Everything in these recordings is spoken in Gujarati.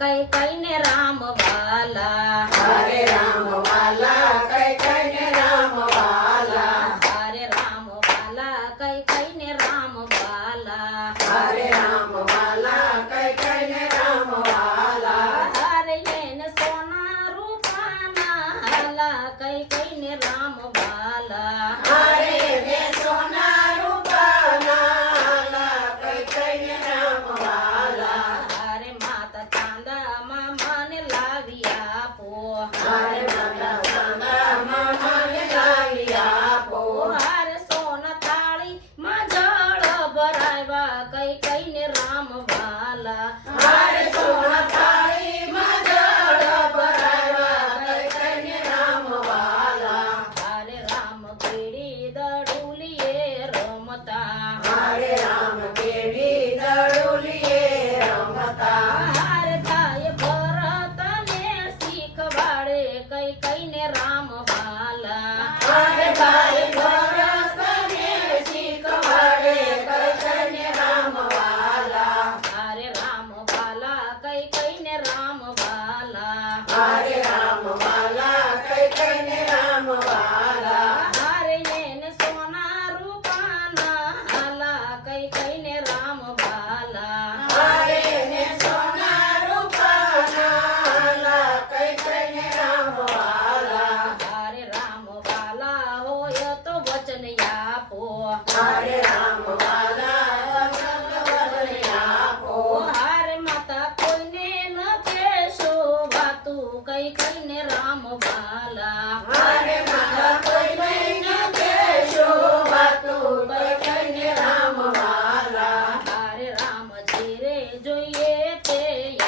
કઈ કઈને રામ વાલા હરે રામ વાલા કઈ કઈને રામ વાલા હરે રામ વાલા કઈ કઈને રામ વાલા હરે રામ વાલા કઈ કઈને રામ વાલા હરે એને સોના રૂપાના હાલા કઈ કઈને રામ વાલા હરે રે સોના રૂપાના કઈ કઈને રામ વાલા હરે માતા ચાંદામાં મને લાવી આપો હરે માતા ચાંદામાં મને લાવી આપો હરે સોના થાળીમાં જળ ભરાવ્યા કઈ કઈને રામ વાલા હરે સોના થાળીમાં જળ ભરાવ્યા કઈ કઈને રામ વાલા હરે રામ કેડી દડુલીએ રમતા હરે રામ કેડી દડુલીએ રમતા હરે થાય ભરતને શીખવાડે કઈ કઈને રામ વાલા હરે ભાઈ ભરતને શીખવાડે કઈ કઈને રામ વાલા હરે રામ વાલા કઈ કઈને રામ વાલા હરે રામ વાલા કઈ કઈને રામ વાલા હરે એને સોના રૂપાના હાલા કઈ કઈને રામ વાલા હરે ને સોના રૂપાના કઈ કઈને રામ વાલા હરે રામ વાલા હોય તો વચન આપો હરે રામ વાલા વચન આપો હરે માતા કોઈને ન કહેશો વાતું કઈ કઈને રામ વાલા હરે માતા કોઈ નહીં કહેશો વાતું કઈ કઈને રામ વાલા હરે રામ જીરે જોઈએ તે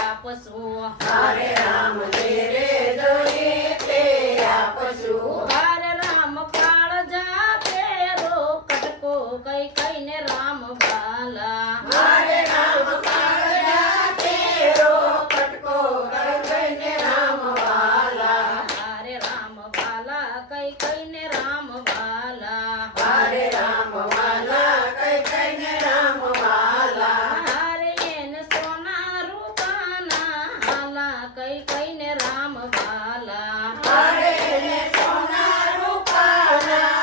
આપશું હરે રામ જે જોઈએ તે આપશું હરે રામ કાળજા પેરો કટકો કઈ કઈને રામ વાલા હરે રામ કાળજા તેરો કટકો કઈ કઈને રામ વાલા હરે રામ વાલા કઈ કઈને રામ વાલા હરે રામ વાલા કઈ કઈને રામ વાલા હરે એને સોના રૂપાના હાલા કઈ કઈને રામ વાલા હરે ને સોના રૂપાના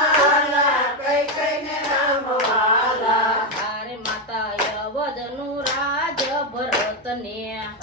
કઈ કઈને રામ વાલા હરે માતા યવદનું રાજ ભરતને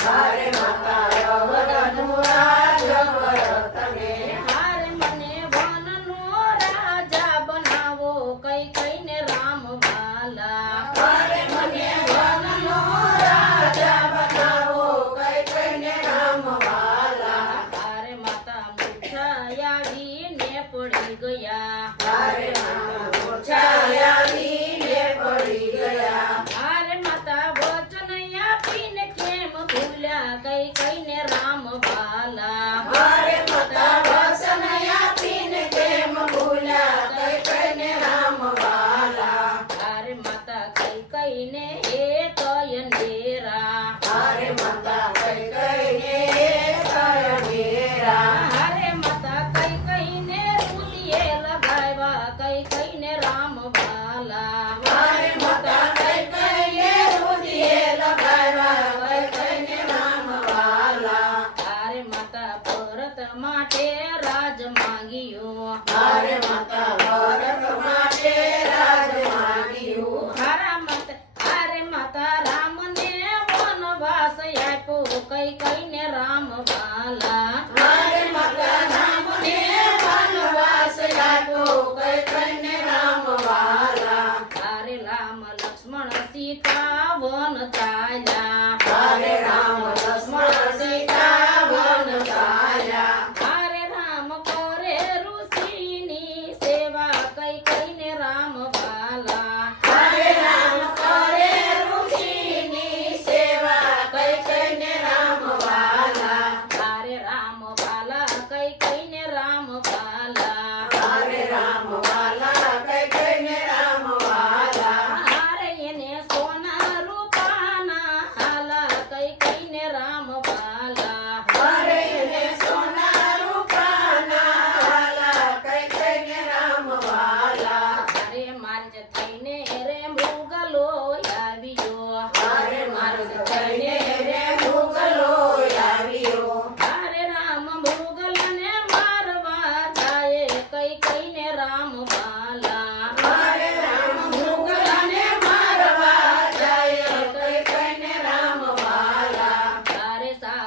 હરે માતા યવનનું રાજ ભરતને હરે મને વનનો રાજા બનાવો કઈ કઈને રામ વાલા હરે મને વનનો રાજા બનાવો કઈ કઈને રામ વાલા હરે માતા મૂર્છાયાવીને પડી ગયા હરે માતા મૂર્છાયાવીને પડી ગયા હરે માતા વચન આપીને કેમ ભૂલ્યા કઈ કઈને રામ વાલા હરે માતા વચન આપીને કેમ ભૂલ્યા કઈ કઈને રામ વાલા હરે માતા કઈ કઈને એ કયનેરા હરે માતા કઈ કઈને કયનેરા હરે માતા કઈ કઈને રૂલીએ લગાવ્યા કઈ કઈને રામ વાલા હરે માતા કઈ કઈને રુધિરે લગાવ્યા કઈ કઈને રામ વાલા હરે માતા ભરત માટે રાજ માંગ્યો હરે માતા ભરત માટે રાજ માંગ્યું હરે માતા રામને વનવાસ આપ્યો કઈ કઈને રામ વાલા હરે માતા રામને વનવાસ આપ્યો કઈ કઈને રામ વાલા હરે રામ લક્ષ્મણ સીતા વન ચાલ્યા હરે રામ લક્ષ્મણ સીતા વન ચાલ્યા હરે રામ કરે ઋષિની સેવા કઈ કઈને રામ વાલા હરે રામ કરે ઋષિની સેવા કઈ કઈને રામ વાલા હરે રામ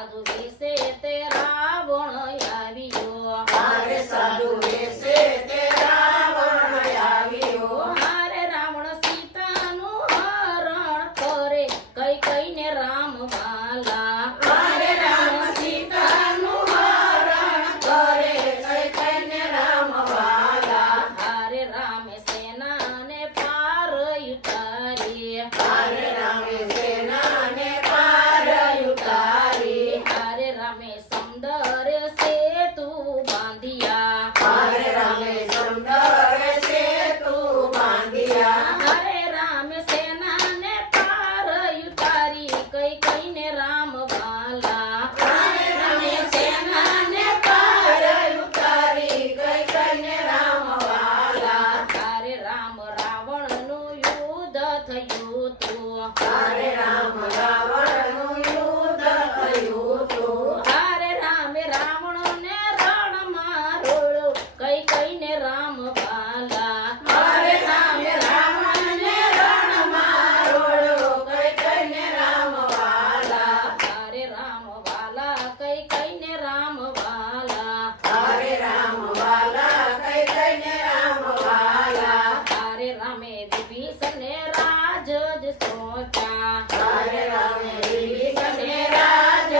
સાધુ વિશે તે રાવણ આવ્યો અરે સાધુ વેશે તે રાવણ આવ્યો હારે રાવણ સીતાનું હરણ કરે કઈ કઈને રામ વાલા અરે રામ સીતાનું હરણ કરે કઈ કઈને રામ વાલા હારે રામે સેનાને પાર ઉતારી અરે રામે સેનાને પાર ઉતારી હારે રામે સૌંદર્ય સેતુ બાંધિયા અરે રામે સુંદર સેતુ બાંધ્યા હારે રામે સેનાને પાર ઉતારી કઈ કઈને રામ વાલા અરે રામે સેનાને પાર ઉતારી કઈ કઈને રામ વાલા હારે રામ રાવણનું યુદ્ધ થયું તું અરે રામ રાવણનું યુદ્ધ થયું તું હારે રામે રાવણને રણમાં રોળ્યો કઈ કઈને રામ વાલા અરે રામે રાવણને રણમાં રોળ્યો કઈ કઈને રામ વાલા હારે રામ વાલા કઈ કઈને રામ વાલા અરે રામ વાલા કઈ કઈને રામ વાલા હારે રામે વિભીષણને રાજ જ સોંપ્યા અરે રામે વિભીષણને રાજ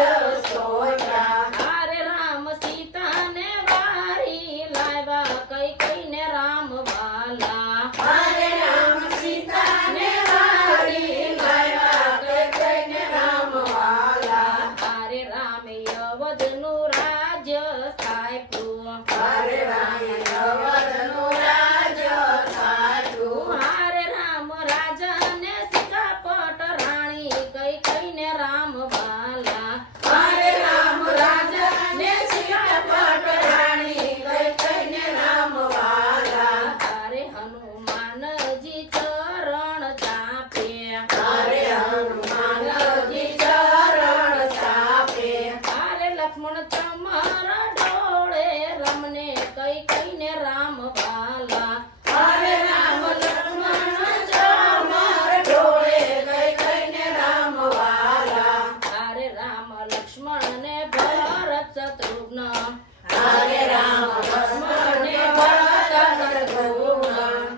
સોંપ્યા હારે રામ સીતાને વારી લાવ્યા કઈ કઈને રામ વાલા અરે રામ સીતાને વારી લાવ્યા કઈ કઈને રામ વાલા હારે રામે અવધનું રાજ્ય સ્થાપ્યું અરે રામે અવધનું રાજ થાયું હારે રામ રાજાને સિકાપટ રાણી કઈ કઈને રામ વાલા અરે રામ રાજાને સિકાપટ રાણી કઈ કઈને રામ વાલા હારે હનુમાનજી ચરણ ચાપે અરે હનુમાનજી ચરણ ચાપે હારે લક્ષ્મણ તમારા ડોળે રમને કઈ કઈને રામ વાલા અરે રામ લક્ષ્મણ ચમર ડોળે કઈ કઈને રામ વાલા હારે રામ લક્ષ્મણને ભરત શત્રુઘ્ન અરે રામ લક્ષ્મણને ભરત શત્રુઘ્ન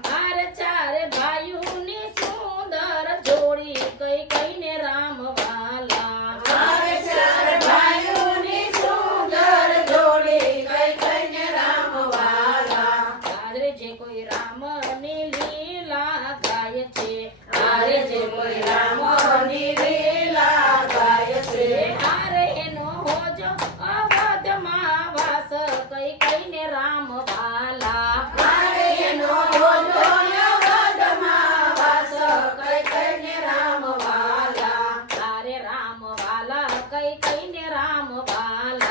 હારે ચારે ભાઈઓની સુંદર જોડી કઈ કઈને રામ વાલા અરે ચાર ભાઈઓની સુંદર જોડી કઈ કઈને રામ વાલા હારે જે કોઈ રામની લીલા ગાય છે અરે જે કોઈ રામની લીલા ગાય છે હારે એનો હોજો અવધમાં વાસ કઈ કઈને રામ વાલા અરે એનો હોજો અવધમાં વાસ કઈ કઈને રામ વાલા હારે રામ વાલા કઈ કઈને રામ વાલા